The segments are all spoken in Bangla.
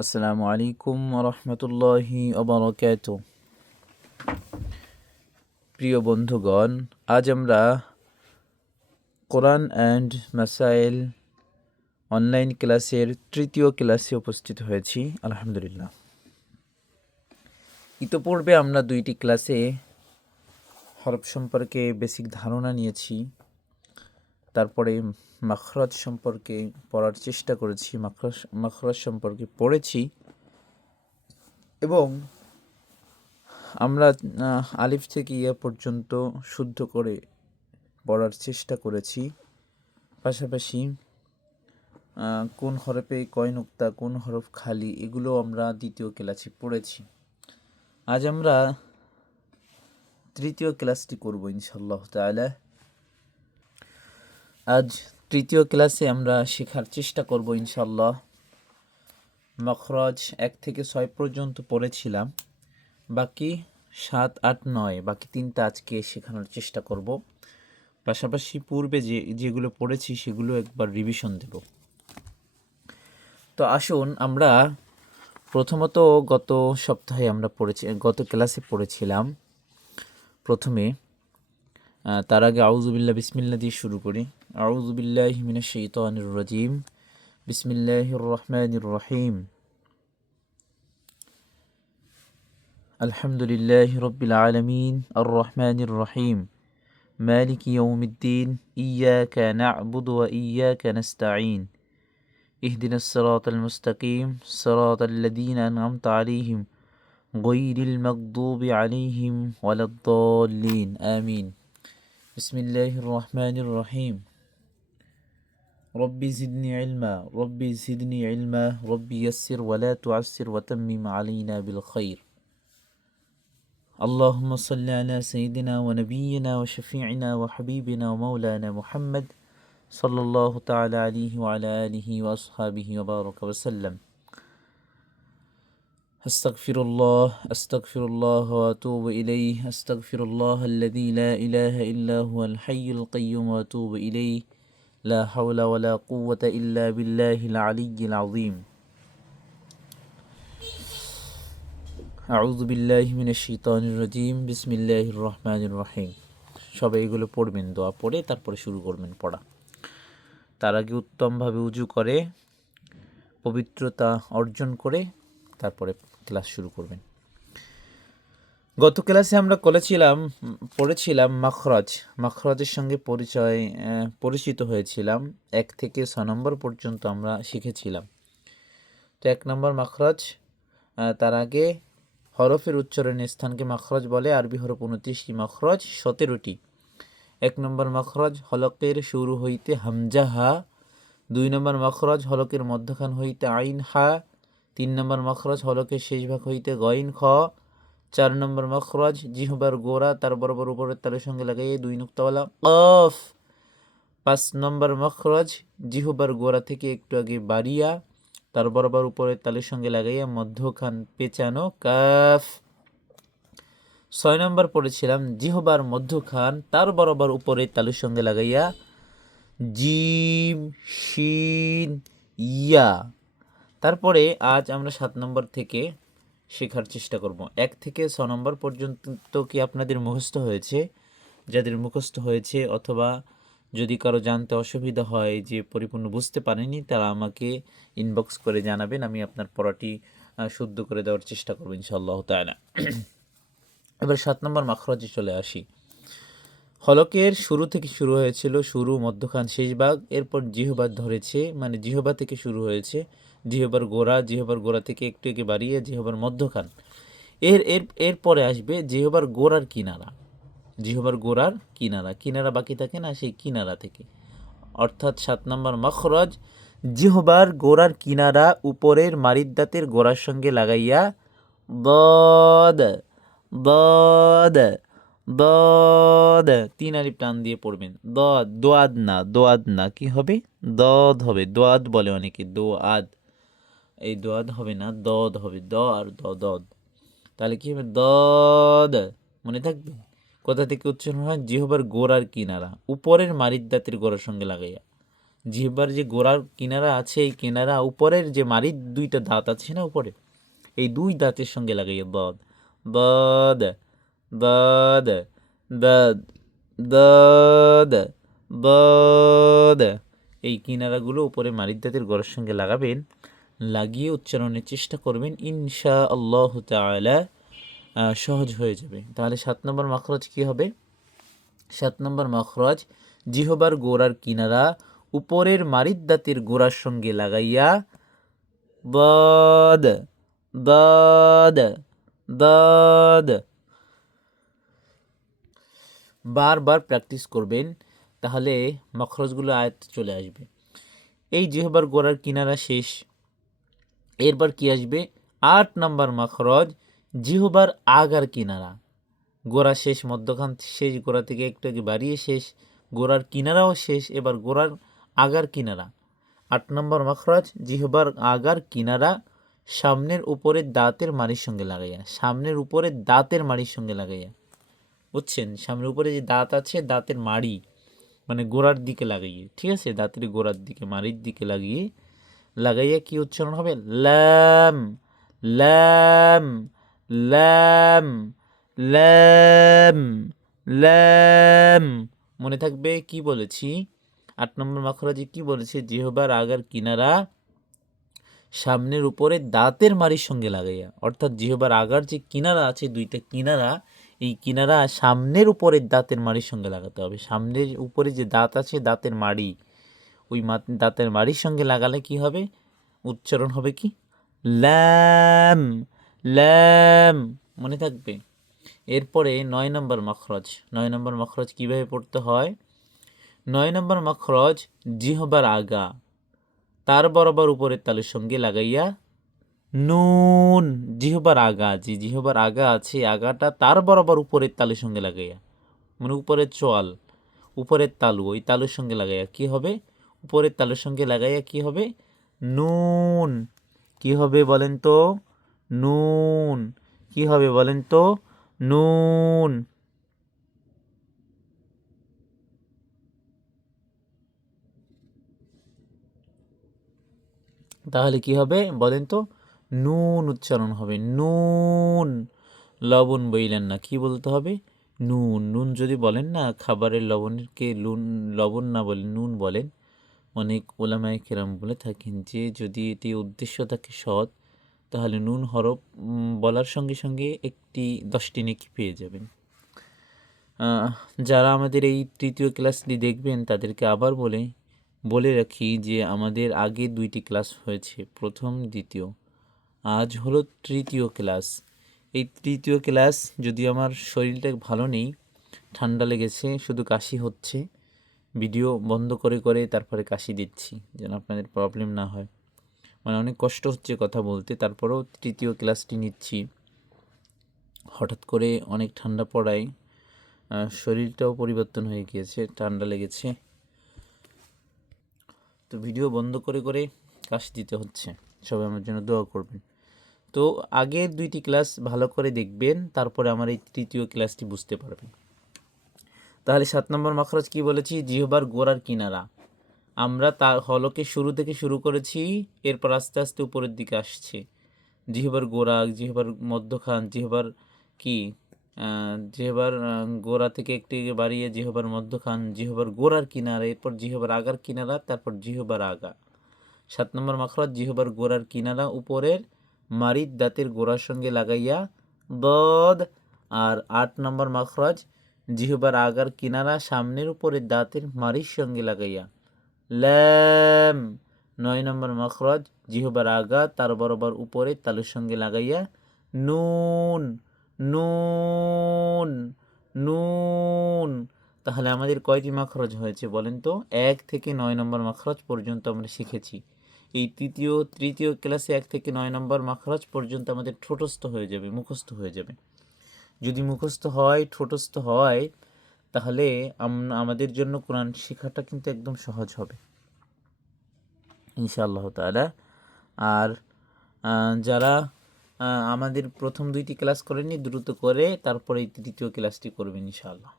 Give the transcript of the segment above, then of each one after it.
আসসালামু আলাইকুম রহমতুল্লাহি ওবারাকাতুহু। প্রিয় বন্ধুগণ, আজ আমরা কোরআন অ্যান্ড মাসাইল অনলাইন ক্লাসের তৃতীয় ক্লাসে উপস্থিত হয়েছি। আলহামদুলিল্লাহ। ইতোপূর্বে আমরা দুইটি ক্লাসে হরফ সম্পর্কে বেসিক ধারণা নিয়েছি, তারপরে মাখরাজ সম্পর্কে পড়ার চেষ্টা করেছি, মাখরাজ সম্পর্কে পড়েছি এবং আমরা আলিফ থেকে ইয়া পর্যন্ত শুদ্ধ করে পড়ার চেষ্টা করেছি। পাশাপাশি কোন হরফে কয় নুক্তা, কোন হরফ খালি, এগুলো আমরা দ্বিতীয় ক্লাসে পড়েছি। আজ আমরা তৃতীয় ক্লাসটি করব ইনশাআল্লাহ তাআলা। আজ তৃতীয় ক্লাসে আমরা শেখার চেষ্টা করব ইনশাআল্লাহ। মাখরাজ 1 থেকে 6 পর্যন্ত পড়েছিলাম, বাকি 7, 8, 9 বাকি 3টা আজকে শেখানোর চেষ্টা করব। পাশাপাশি পূর্বে যেগুলো পড়েছি সেগুলো একবার রিভিশন দেব। তো আসুন আমরা প্রথমত গত সপ্তাহে আমরা গত ক্লাসে পড়েছিলাম প্রথমে। তার আগে আউযুবিল্লাহ বিসমিল্লাহ দিয়ে শুরু করি। আউযুবিল্লাহি মিনাশ শাইতানির রাজিম। বিসমিল্লাহির রহমানির রহিম। আলহামদুলিল্লাহি রাব্বিল আলামিন আর রহমানির রহিম মালিকি ইয়াউমিদ্দিন ইয়্যাকা না'বুদু ওয়া ইয়্যাকা নাস্তাঈন اهدنا الصراط المستقيم صراط الذين أنعمت عليهم غير المغضوب عليهم ولا الضالين آمين بسم الله الرحمن الرحيم ربي زدني علما ربي زدني علما ربي يسر ولا تعسر وتمم علينا بالخير اللهم صل على سيدنا ونبينا وشفيعنا وحبيبنا ومولانا محمد صلى الله تعالى عليه وعلى آله وأصحابه وبارك وسلم أستغفر الله وأتوب إليه أستغفر الله الذي لا إله إلا هو الحي القيوم وأتوب إليه لا حول ولا قوة إلا بالله العلي العظيم أعوذ بالله من الشيطان الرجيم بسم الله الرحمن الرحيم। সবাই এগুলো পড়বেন, দোয়া পড়ে তারপরে শুরু করবেন পড়া। তার আগে উত্তমভাবে উজু করে পবিত্রতা অর্জন করে তারপরে ক্লাস শুরু করবেন। গত ক্লাসে আমরা পড়েছিলাম মাখরাজের সঙ্গে পরিচিত হয়েছিলাম। 1 থেকে 6 নম্বর পর্যন্ত আমরা শিখেছিলাম। তো 1 নম্বর মাখরাজ, তার আগে হরফের উচ্চারণের স্থানকে মাখরাজ বলে। আরবি হরফ 29টি, মাখরাজ 17টি। 1 নম্বর মাখরাজ হলকের শুরু হইতে হামজা হা। 2 নম্বর মাখরাজ হলকের মধ্যখান হইতে আইন হা। 3 নম্বর মাখরাজ হলকের শেষ ভাগ হইতে গইন খ। 4 নম্বর মাখরাজ জিহ্বার গোড়া তার বরাবর উপরের তালুর সঙ্গে লাগাইয়ে 2 নুক্তাওয়ালা কফ। 5 নম্বর মাখরাজ জিহ্বার গোড়া থেকে একটু আগে বাড়িয়া তার বরাবর উপরের তালুর সঙ্গে লাগাইয়া মধ্যখান পেঁচানো কাফ। 6 নম্বর পড়েছিলাম জিহ্বার মধ্যখান তার বরাবর উপরের তালুর সঙ্গে লাগাইয়া জিম শিন ইয়া। তারপরে আজ আমরা 7 নম্বর থেকে শেখার চেষ্টা করব। 1 থেকে 6 নম্বর পর্যন্ত কি আপনাদের মুখস্থ হয়েছে? যাদের মুখস্থ হয়েছে অথবা যদি কারো জানতে অসুবিধা হয় যে পরিপূর্ণ বুঝতে পারেনি, তারা আমাকে ইনবক্স করে জানাবেন, আমি আপনার পড়াটি শুদ্ধ করে দেওয়ার চেষ্টা করব ইনশাআল্লাহ তাআলা। এবার 7 নম্বর মাখরাজে চলে আসি। হলকের শুরু থেকে শুরু হয়েছিল, শুরু মধ্যখান শেষ ভাগ, এরপর জিহ্বা ধরেছে, মানে জিহ্বা থেকে শুরু হয়েছে, জিহ্বার গোড়া থেকে একটু একে বাড়িয়ে জিহ্বার মধ্যখান। এরপরে আসবে জিহ্বার গোড়ার কিনারা বাকি থাকে না, সেই কিনারা থেকে, অর্থাৎ 7 নম্বর মাখরাজ জিহ্বার গোড়ার কিনারা উপরের মারিদ গোড়ার সঙ্গে লাগাইয়া দদ দদ দদ 3 আলিফ টান দিয়ে পড়বেন। দোয়াদ না, কি হবে? দদ হবে। দোয়াদ বলে অনেকে, দোয়াদ। এই দোয়াদ হবে না, দদ হবে। দ আর দদ, তাহলে কি হবে? দদ। মনে থাকবে কোথা থেকে উচ্চারণ হয়? জিহ্বার গোড়ার কিনারা উপরের মারিদ গোড়ার সঙ্গে লাগাইয়া। জিহ্বার যে গোড়ার কিনারা আছে, এই কিনারা উপরের যে মারির দুইটা দাঁত আছে না উপরে, এই দুই দাঁতের সঙ্গে লাগাইয়া বদ বদ বদ বদ বদ বদ, এই কিনারাগুলো উপরে মারির দাঁতের গোড়ার সঙ্গে লাগাবেন। লাগিয়ে উচ্চারণের চেষ্টা করবেন, ইনশা আল্লাহ তাআলা সহজ হয়ে যাবে। তাহলে 7 নম্বর মাখরাজ কি হবে? 7 নম্বর মাখরাজ, জিহবার গোড়ার কিনারা উপরের মারিদ দাঁতের গোড়ার সঙ্গে লাগাইয়া বদ বদ বদ, বারবার প্র্যাকটিস করবেন, তাহলে মাখরাজগুলো আয়ত্তে চলে আসবে। এই জিহবার গোড়ার কিনারা শেষ, এরপর কি আসবে? 8 নম্বর মাখরাজ, জিহবার আগার কিনারা, গোড়া শেষ, মধ্যখান শেষ, গোড়া থেকে একটু আগে বাড়িয়ে শেষ, গোড়ার কিনারাও শেষ, এবার গোড়ার আগার কিনারা। 8 নম্বর মাখরাজ, জিহবার আগার কিনারা সামনের উপরের দাঁতের মাড়ির সঙ্গে লাগাইয়া, সামনের উপরের দাঁতের মাড়ির সঙ্গে লাগাইয়া, বুঝছেন? সামনের উপরে যে দাঁত আছে, দাঁতের মাড়ি মানে গোড়ার দিকে লাগাইয়ে, ঠিক আছে, দাঁতের গোড়ার দিকে মাড়ির দিকে লাগাইয়া কি উচ্চারণ হবে? লাম লাম লাম লাম লাম। মনে থাকবে কি বলেছি? 8 নম্বর মাখরাজে কি বলেছে? জিহবার আগার কিনারা সামনের উপরে দাঁতের মাড়ির সঙ্গে লাগাইয়া, অর্থাৎ জিহবার আগার যে কিনারা আছে, দুইটা কিনারা, এই কিনারা সামনের উপরের দাঁতের মাড়ির সঙ্গে লাগাতে হবে। সামনের উপরে যে দাঁত আছে, দাঁতের মাড়ি, ওই দাঁতের মাড়ির সঙ্গে লাগালে কি হবে? উচ্চারণ হবে কি? Lamb lamb. মনে থাকবে। এরপরে 9 নম্বর মাখরাজ। 9 নম্বর মাখরাজ কীভাবে পড়তে হয়? 9 নম্বর মাখরাজ, জিহবার আগা তার বরাবর উপরের তালুর সঙ্গে লাগাইয়া নুন, জিহবার আগা, যে জিহবার আগা আছে, আগাটা তার বরাবর উপরের তালুর সঙ্গে লাগাইয়া, মানে উপরের চোয়াল, উপরের তালু, ওই তালুর সঙ্গে লাগাইয়া কি হবে? উপরের তালুর সঙ্গে লাগাইয়া কি হবে? নুন। কি হবে বলেন তো? নুন। কি হবে বলেন তো? নুন। তাহলে কি হবে বলেন তো? নুন উচ্চারণ হবে, নুন। লবণ বইলেন না, কি বলতে হবে? নুন। নুন যদি বলেন না, খাবারের লবণকে লবণ না বলেন নুন বলেন। অনেক ওলামায়ে কেরাম বলে থাকেন যে যদি এটি উদ্দেশ্য থাকে সৎ, তাহলে নুন হরফ বলার সঙ্গে সঙ্গে একটি 10টি নেকি পেয়ে যাবেন। যারা আমাদের এই তৃতীয় ক্লাসটি দেখবেন তাদেরকে আবার বলে রাখি যে আমাদের আগে 2টি ক্লাস হয়েছে, প্রথম দ্বিতীয়, আজ হলো তৃতীয় ক্লাস। এই তৃতীয় ক্লাস, যদি আমার শরীরটা ভালো নেই, ঠান্ডা লেগেছে, শুধু কাশি হচ্ছে, ভিডিও বন্ধ করে করে তারপরে কাশি দিচ্ছি যেন আপনাদের প্রবলেম না হয়, মানে অনেক কষ্ট হচ্ছে কথা বলতে, তারপরেও তৃতীয় ক্লাসটি নিচ্ছি। হঠাৎ করে অনেক ঠান্ডা পড়ায় শরীরটাও পরিবর্তন হয়ে গিয়েছে, ঠান্ডা লেগেছে, তো ভিডিও বন্ধ করে করে কাশি দিতে হচ্ছে। সবাই আমার জন্য দোয়া করবেন। তো আগের 2টি ক্লাস ভালো করে দেখবেন, তারপরে আমার এই তৃতীয় ক্লাসটি বুঝতে পারবেন। তাহলে 7 নম্বর মাখরাজ কি বলেছি? জিহবার গোড়ার কিনারা। আমরা তার হলকে শুরু থেকে শুরু করেছি, এরপর আস্তে আস্তে উপরের দিকে আসছে। জিহবার গোড়া, জিহবার মধ্যখান, জিহবার কি জিহবার গোড়া থেকে একটু বাড়িয়ে জিহবার মধ্যখান, জিহবার গোড়ার কিনারা, এরপর জিহবার আগার কিনারা, তারপর জিহবার আগা। 7 নম্বর মাখরাজ, জিহবার গোড়ার কিনারা উপরের মারিদ দাঁতের গোড়ার সঙ্গে লাগাইয়া বদ। আর 8 নম্বর মাখরাজ, জিহবার আগার কিনারা সামনের উপরের দাঁতের মারির সঙ্গে লাগাইয়া ল্যাম। 9 নম্বর মাখরাজ, জিহবার আগা তার বরাবর উপরে তালুর সঙ্গে লাগাইয়া নুন নুন নুন। তাহলে আমাদের কয়টি মাখরাজ হয়েছে বলেন তো? 1 থেকে 9 নম্বর মাখরাজ পর্যন্ত আমরা শিখেছি। এই তৃতীয় ক্লাসে 1 থেকে 9 নম্বর মাখরাজ পর্যন্ত আমাদের ঠোঁটস্থ হয়ে যাবে, মুখস্থ হয়ে যাবে। যদি মুখস্থ হয়, ঠোঁটস্থ হয়, তাহলে আমাদের জন্য কোরআন শেখাটা কিন্তু একদম সহজ হবে ইনশাআল্লাহ তাআলা। আর যারা আমাদের প্রথম 2টি ক্লাস করেননি, দ্রুত করে তারপরে এই তৃতীয় ক্লাসটি করবেন ইনশাআল্লাহ।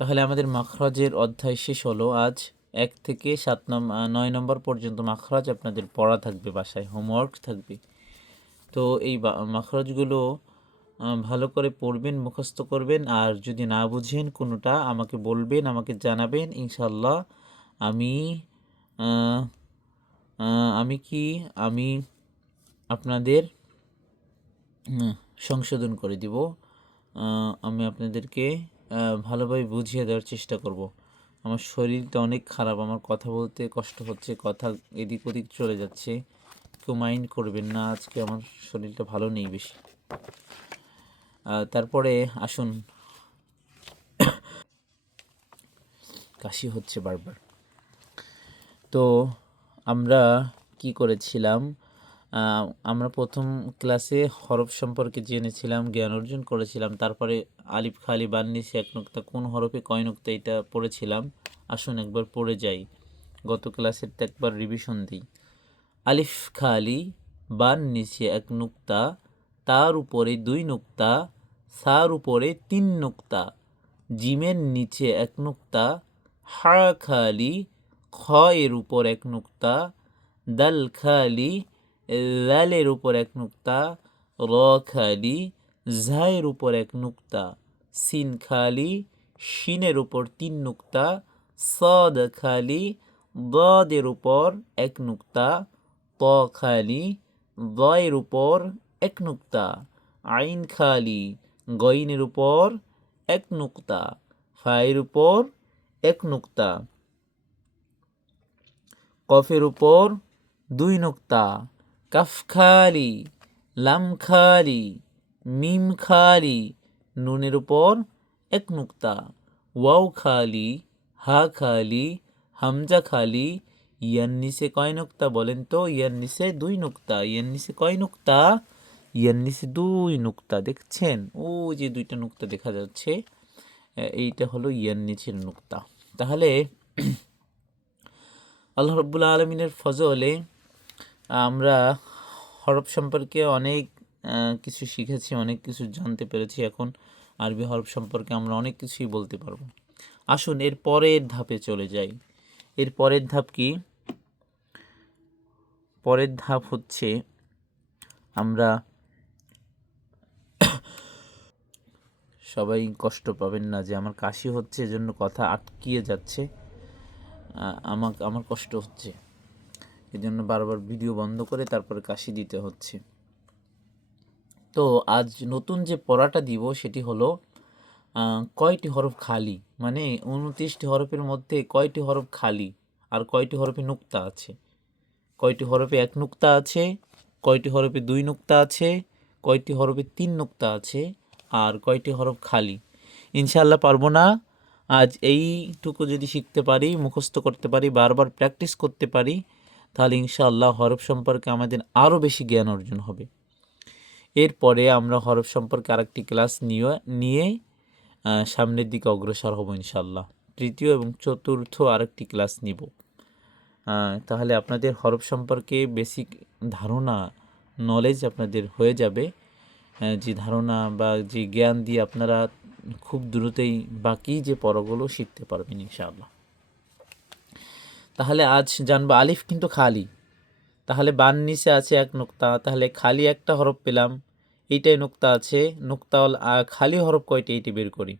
তাহলে আমাদের মাখরাজের অধ্যায় শেষ হলো আজ। 1 থেকে 9 নম্বর পর্যন্ত মাখরাজ আপনাদের পড়া থাকবে, বাসায় হোমওয়ার্ক থাকবে। তো এই মাখরাজগুলো ভালো করে পড়বেন, মুখস্থ করবেন। আর যদি না বুঝেন কোনোটা আমাকে বলবেন, আমাকে জানাবেন। ইনশাল্লাহ আমি আহ, আহ, আমি কি আমি আপনাদের সংশোধন করে দিব। আমি আপনাদেরকে ভালোভাবে বুঝিয়ে দেওয়ার চেষ্টা করব। আমার শরীরটা অনেক খারাপ, আমার কথা বলতে কষ্ট হচ্ছে, কথা এদিক ওদিক চলে যাচ্ছে। কেউ মাইন্ড করবেন না, আজকে আমার শরীরটা ভালো নেই বেশি। তারপরে আসুন, কাশি হচ্ছে বারবার। তো আমরা কি করেছিলাম, আমরা প্রথম ক্লাসে হরফ সম্পর্কে জেনেছিলাম, জ্ঞান অর্জন করেছিলাম। তারপরে আলিফ খালি বান্নিসে এক নুক্তা, কোন হরফে কয় নুক্তা, এটা পড়েছিলাম। আসুন একবার পড়ে যাই, গত ক্লাসের তো একবার রিভিশন দিই। আলিফ খালি বান নিচে এক নুক্তা, তার উপরে 2 নুক্তা, সার উপরে 3 নুক্তা, জিমের নিচে এক নুক্তা, হা খালি খ এর উপর এক নুক্তা, দাল খালি লালের উপর এক নুক্তা, র খালি ঝায়ের উপর এক নুক্তা, সিন খালি শিনের উপর 3 নুক্তা, সদ খালি দদের উপর এক নুক্তা, ত খালি দয়ের উপর এক নুক্তা, আইন খালি গইনের উপর এক নুক্তা, ফায়ের উপর এক নুক্তা, কফের উপর 2 নুক্তা, কাফ খালি লাম খালি মিম খালি নুনের উপর এক নুক্তা, ওয়াও খালি হা খালি হামজা খালি, ইয়ার নিচে কয় নুক্তা বলেন তো? ইয়ার নিচে 2 নুক্তা। ইয়ার নিচে কয় নুক্তা? ইয়ার নিচে 2 নুক্তা। দেখছেন ও যে 2টা নুক্তা দেখা যাচ্ছে, এইটা হলো ইয়ার নিচের নুক্তা। তাহলে আল্লাহ রাব্বুল আলামিনের ফজলে আমরা হরফ সম্পর্কে অনেক কিছু শিখেছি, অনেক কিছু জানতে পেরেছি। এখন আরবি হরফ সম্পর্কে আমরা অনেক কিছুই বলতে পারবো। আসুন এর পরের ধাপে চলে যাই। এর পরের ধাপ কি? পরের ধাপ হচ্ছে আমরা, সবাই কষ্ট পাবেন না যে আমার কাশি হচ্ছে এজন্য কথা আটকিয়ে যাচ্ছে, আমার কষ্ট হচ্ছে, এজন্য বারবার ভিডিও বন্ধ করে তারপরে কাশি দিতে হচ্ছে। তো আজ নতুন যে পড়াটা দিব সেটি হলো কয়টি হরফ খালি, মানে 29টি হরফের মধ্যে কয়টি হরফ খালি আর কয়টি হরফে নুক্তা আছে, কয়টি হরফে 1 নুক্তা আছে, কয়টি হরফে 2 নুক্তা আছে, কয়টি হরফে 3 নুক্তা আছে, আর কয়টি হরফ খালি। ইনশাআল্লাহ পারবো না। আজ এইটুকু যদি শিখতে পারি, মুখস্থ করতে পারি, বারবার প্র্যাকটিস করতে পারি, তাহলে ইনশাআল্লাহ হরফ সম্পর্কে আমাদের আরও বেশি জ্ঞান অর্জন হবে। এরপরে আমরা হরফ সম্পর্কে আরেকটি ক্লাস নিয়ে সামনের দিকে অগ্রসর হব ইনশাআল্লাহ। তৃতীয় এবং চতুর্থ আরেকটি ক্লাস নিব। তাহলে আপনাদের হরফ সম্পর্কে বেসিক ধারণা, নলেজ আপনাদের হয়ে যাবে। যে ধারণা বা যে জ্ঞান দিয়ে আপনারা খুব দ্রুতই বাকি যে পড়াগুলো শিখতে পারবেন ইনশাআল্লাহ। তাহলে আজ জানবো আলিফ কিন্তু খালি, তাহলে বান নিচে আছে 1 নুক্তা, তাহলে খালি একটা হরফ পেলাম, এইটাই নুক্তা আছে। নুক্তা খালি হরফ কয়টি এইটি বের করি।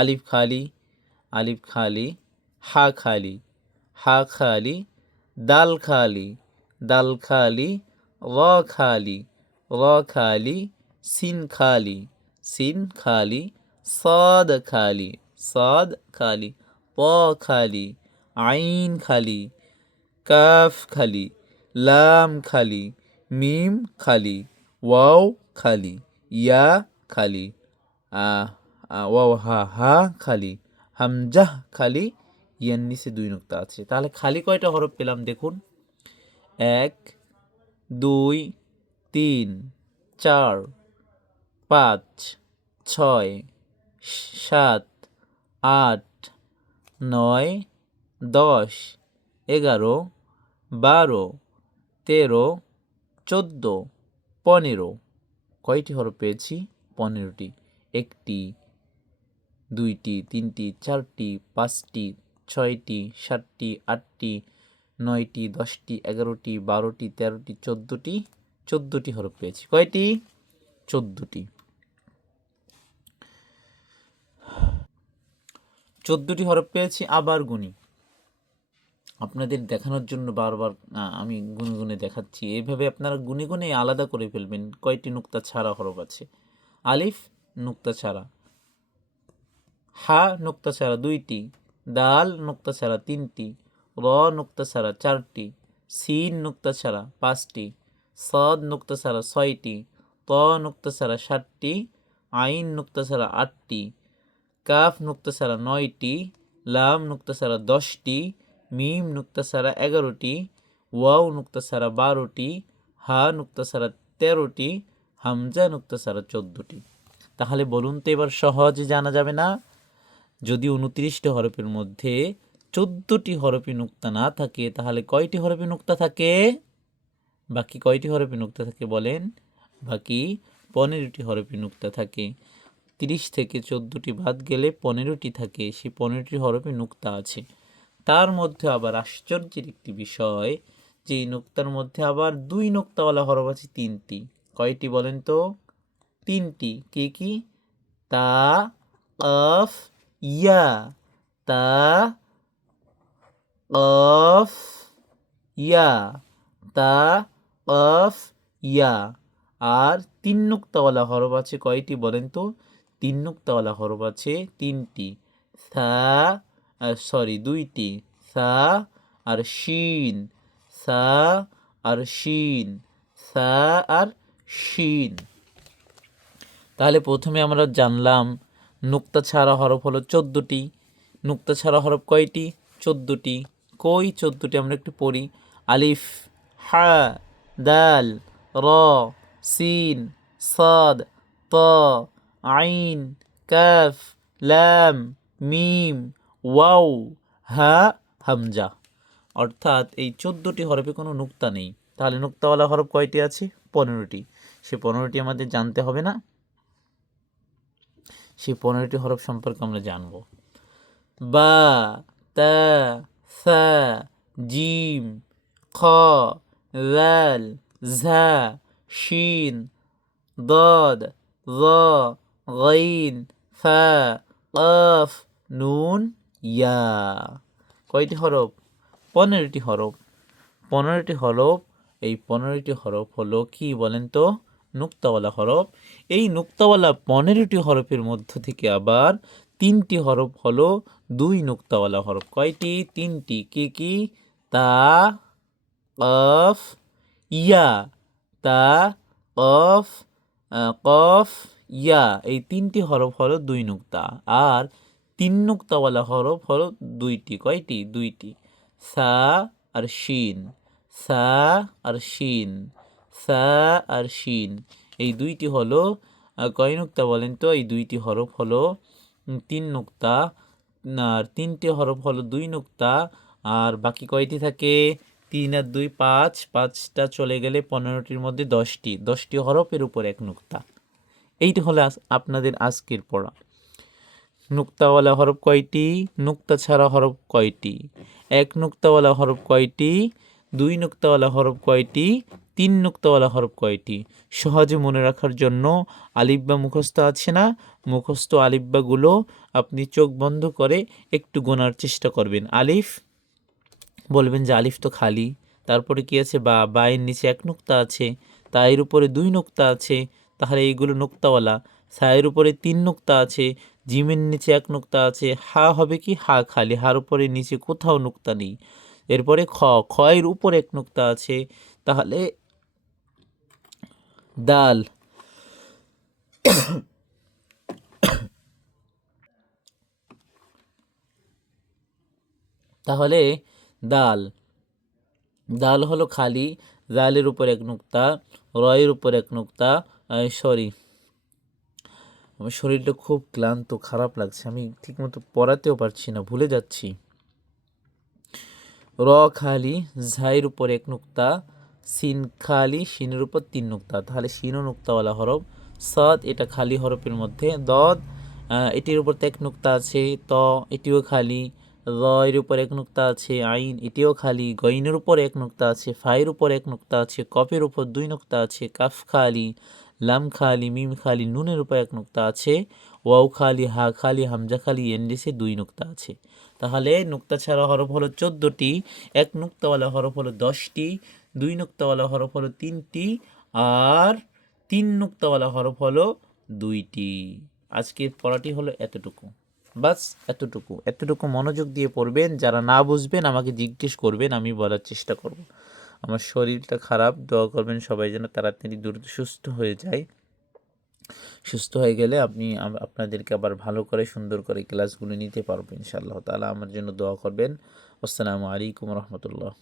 আলিফ খালি, আলিফ খালি, হা খালি, হা খালি, দাল খালি, দাল খালি, র খালি, র খালি, সিন খালি, সিন খালি, সাদ খালি, সাদ খালি, ত খালি, আইন খালি, কাফ খালি, লাম খালি, মিম খালি, ওয়াও খালি, ইয়া খালি, ওয়াও হা খালি, হামজাহ খালি, ইয়ার নিচে 2 নুক্তা আছে। তাহলে খালি কয়টা হরফ পেলাম দেখুন? 1 2 3 4 5 6 7 8 9 10 11 12 13 14 15। কয়টি হরফ পেয়েছি? 15টি। 1টি দুইটি, তিনটি, চারটি, পাঁচটি, ছয়টি, সাতটি, আটটি, নয়টি, 10টি, 11টি, 12টি, 13টি, 14টি হরফ পেয়েছি। কয়টি? 14টি। 14টি হরফ পেয়েছি। আবার গুনি, আপনাদের দেখানোর জন্য বারবার আমি গুনে গুনে দেখাচ্ছি। এইভাবে আপনারা গুনে গুনে আলাদা করে ফেলবেন কয়টি নুক্তা ছাড়া হরফ আছে। আলিফ নুক্তা ছাড়া, হা নুক্তা ছাড়া 2টি, দাল নুক্তা ছাড়া 3টি, র নুক্তা ছাড়া 4টি, সিন নুক্তা ছাড়া 5টি, সদ নুক্তা ছাড়া 6টি, ত নুক্তা ছাড়া 7টি, আইন নুক্তা ছাড়া 8টি, কাফ নুক্তা ছাড়া 9টি, লাম নুক্তা ছাড়া 10টি, মিম নুক্তা ছাড়া 11টি, ওয়াও নুক্তা ছাড়া 12টি, হা নুক্তা ছাড়া 13টি, হামজা নুক্তা ছাড়া 14টি। তাহলে বলুন তো এবার সহজে জানা যাবে না? যদি 29টি হরফের মধ্যে 14টি হরফে নুক্তা না থাকে, তাহলে কয়টি হরফে নুক্তা থাকে? বাকি কয়টি হরফে নুক্তা থাকে বলেন? বাকি 15টি হরফে নুক্তা থাকে। 30 থেকে 14টি বাদ গেলে 15টি থাকে। সেই 15টি হরফে নুক্তা আছে। তার মধ্যে আবার আশ্চর্যের একটি বিষয়, যে এই নুক্তার মধ্যে আবার 2 নুক্তাওয়ালা হরফ আছে 3টি। কয়টি বলেন তো? 3টি। কি কি? তা, কফ, ইয়া। তা, কফ, ইয়া। তা, কফ, ইয়া। আর 3 নুক্তাওয়ালা হরফ আছে কয়টি বলেন তো? 3 নুক্তাওয়ালা হরফ আছে 3টি। সা, 2টি। সা আর শিন। সা আর শিন। সা আর শিন। তাহলে প্রথমে আমরা জানলাম নুক্তা ছাড়া হরফ হলো 14টি। নুক্তা ছাড়া হরফ কয়টি? 14টি। কই 14টি? আমরা একটু পড়ি। আলিফ, হা, দাল, র, সিন, সাদ, ত, আইন, কাফ, লাম, মিম, ওয়াও, হা, হামজা। অর্থাৎ এই 14টি হরফে কোনো নুক্তা নেই। তাহলে নুক্তাওয়ালা হরফ কয়টি আছে? 15টি। সে 15টি আমাদের জানতে হবে না? সেই 15টি হরফ সম্পর্কে আমরা জানব। বা, তা, সা, জিম, খ, লাল, ঝা, শিন, দদ, য, গাইন, ফা, কফ, নুন, ইয়া। কয়টি হরফ? 15টি হরফ। 15টি হরফ। এই 15টি হরফ হলো কি বলেন তো? নুক্তাওয়ালা হরফ। এই নুক্তাওয়ালা 15টি হরফের মধ্য থেকে আবার 3টি হরফ হলো 2 নুক্তাওয়ালা হরফ। কয়টি? 3টি। কি কি? তা, কফ, ইয়া। তা, কফ, কফ, ইয়া। এই 3টি হরফ হলো 2 নুক্তা। আর 3 নুক্তাওয়ালা হরফ হলো 2টি। কয়টি? 2টি। সা আর শিন। সা আর শিন। সা আর শিন। এই 2টি হলো কয় নুক্তা বলেন তো? এই 2টি হরফ হলো 3 নুক্তা। আর 3টে হরফ হলো 2 নুক্তা। আর বাকি কয়টি থাকে? 3 আর 2 5। 5টা চলে গেলে 15টির মধ্যে 10টি। 10টি হরফের উপর 1 নুক্তা। এইটা হলো আপনাদের আজকের পড়া। নুক্তাওয়ালা হরফ কয়টি? নুক্তা ছাড়া হরফ কয়টি? 1 নুক্তাওয়ালা হরফ কয়টি? 2 নুক্তাওয়ালা হরফ কয়টি? 3 নুক্তাওয়ালা হরফ কয়টি? সহজে মনে রাখার জন্য আলিফবা মুখস্থ আছে না? মুখস্থ আলিফবাগুলো আপনি চোখ বন্ধ করে একটু গোনার চেষ্টা করবেন। আলিফ, বলবেন যে আলিফ তো খালি। তারপরে কি আছে? বা, বায়ের নিচে 1 নুক্তা আছে। তায়ের উপরে 2 নুক্তা আছে। তাহলে এইগুলো নুক্তাওয়ালা। সায়ের উপরে 3 নুক্তা আছে। জিমের নিচে 1 নুক্তা আছে। হা হবে কি? হা খালি। হার উপরে নিচে কোথাও নুক্তা নেই। এরপরে খ, খয়ের উপরে 1 নুক্তা আছে। তাহলে দাল। তাহলে দাল। দাল হলো খালি। জালের উপর 1 নুক্তা। রয়ের উপর 1 নুক্তা। আমার শরীরটা খুব ক্লান্ত, খারাপ লাগছে। আমি ঠিকমতো পড়াতেও পারছি না, ভুলে যাচ্ছি। র খালি, ঝাইয়ের উপর 1 নুক্তা। সিন খালি, শিনের উপর 3 নুক্তা। তাহলে শিনও নুক্তাওয়ালা হরফ। সাদ এটা খালি হরফের মধ্যে। দদ এটির উপর তো এক নুক্তা আছে, ত এটিও খালি, র এর উপর এক নুক্তা আছে, আইন এটিও খালি, গইনের উপর এক নুক্তা আছে, ফাইয়ের উপর এক নুক্তা আছে, কফের উপর দুই নুক্তা আছে, কাফ খালি, লাম খালি, মিম খালি, নুনের উপর এক নুক্তা আছে, ওয়াও খালি, হা খালি, হামজা খালি, এন্ডিসে দুই নুক্তা আছে। তাহলে নুক্তা ছাড়া হরফ হলো 14টি, এক নুক্তাওয়ালা হরফ হলো 10টি, দুই নুক্তাওয়ালা হরফ হলো 3টি, আর তিন নুক্তাওয়ালা হরফ হলো 2টি। আজকের পড়াটি হলো এতটুকু, বাস এতটুকু। এতটুকু মনোযোগ দিয়ে পড়বেন। যারা না বুঝবেন আমাকে জিজ্ঞেস করবেন, আমি বলার চেষ্টা করব। আমার শরীরটা খারাপ, দোয়া করবেন সবাই যেন তাড়াতাড়ি দ্রুত সুস্থ হয়ে যায়। সুস্থ হয়ে গেলে আপনাদেরকে আবার ভালো করে সুন্দর করে ক্লাসগুলো নিতে পারবো ইনশাআল্লাহ তাআলা। আমার জন্য দোয়া করবেন। আসসালামু আলাইকুম রহমতুল্লাহ।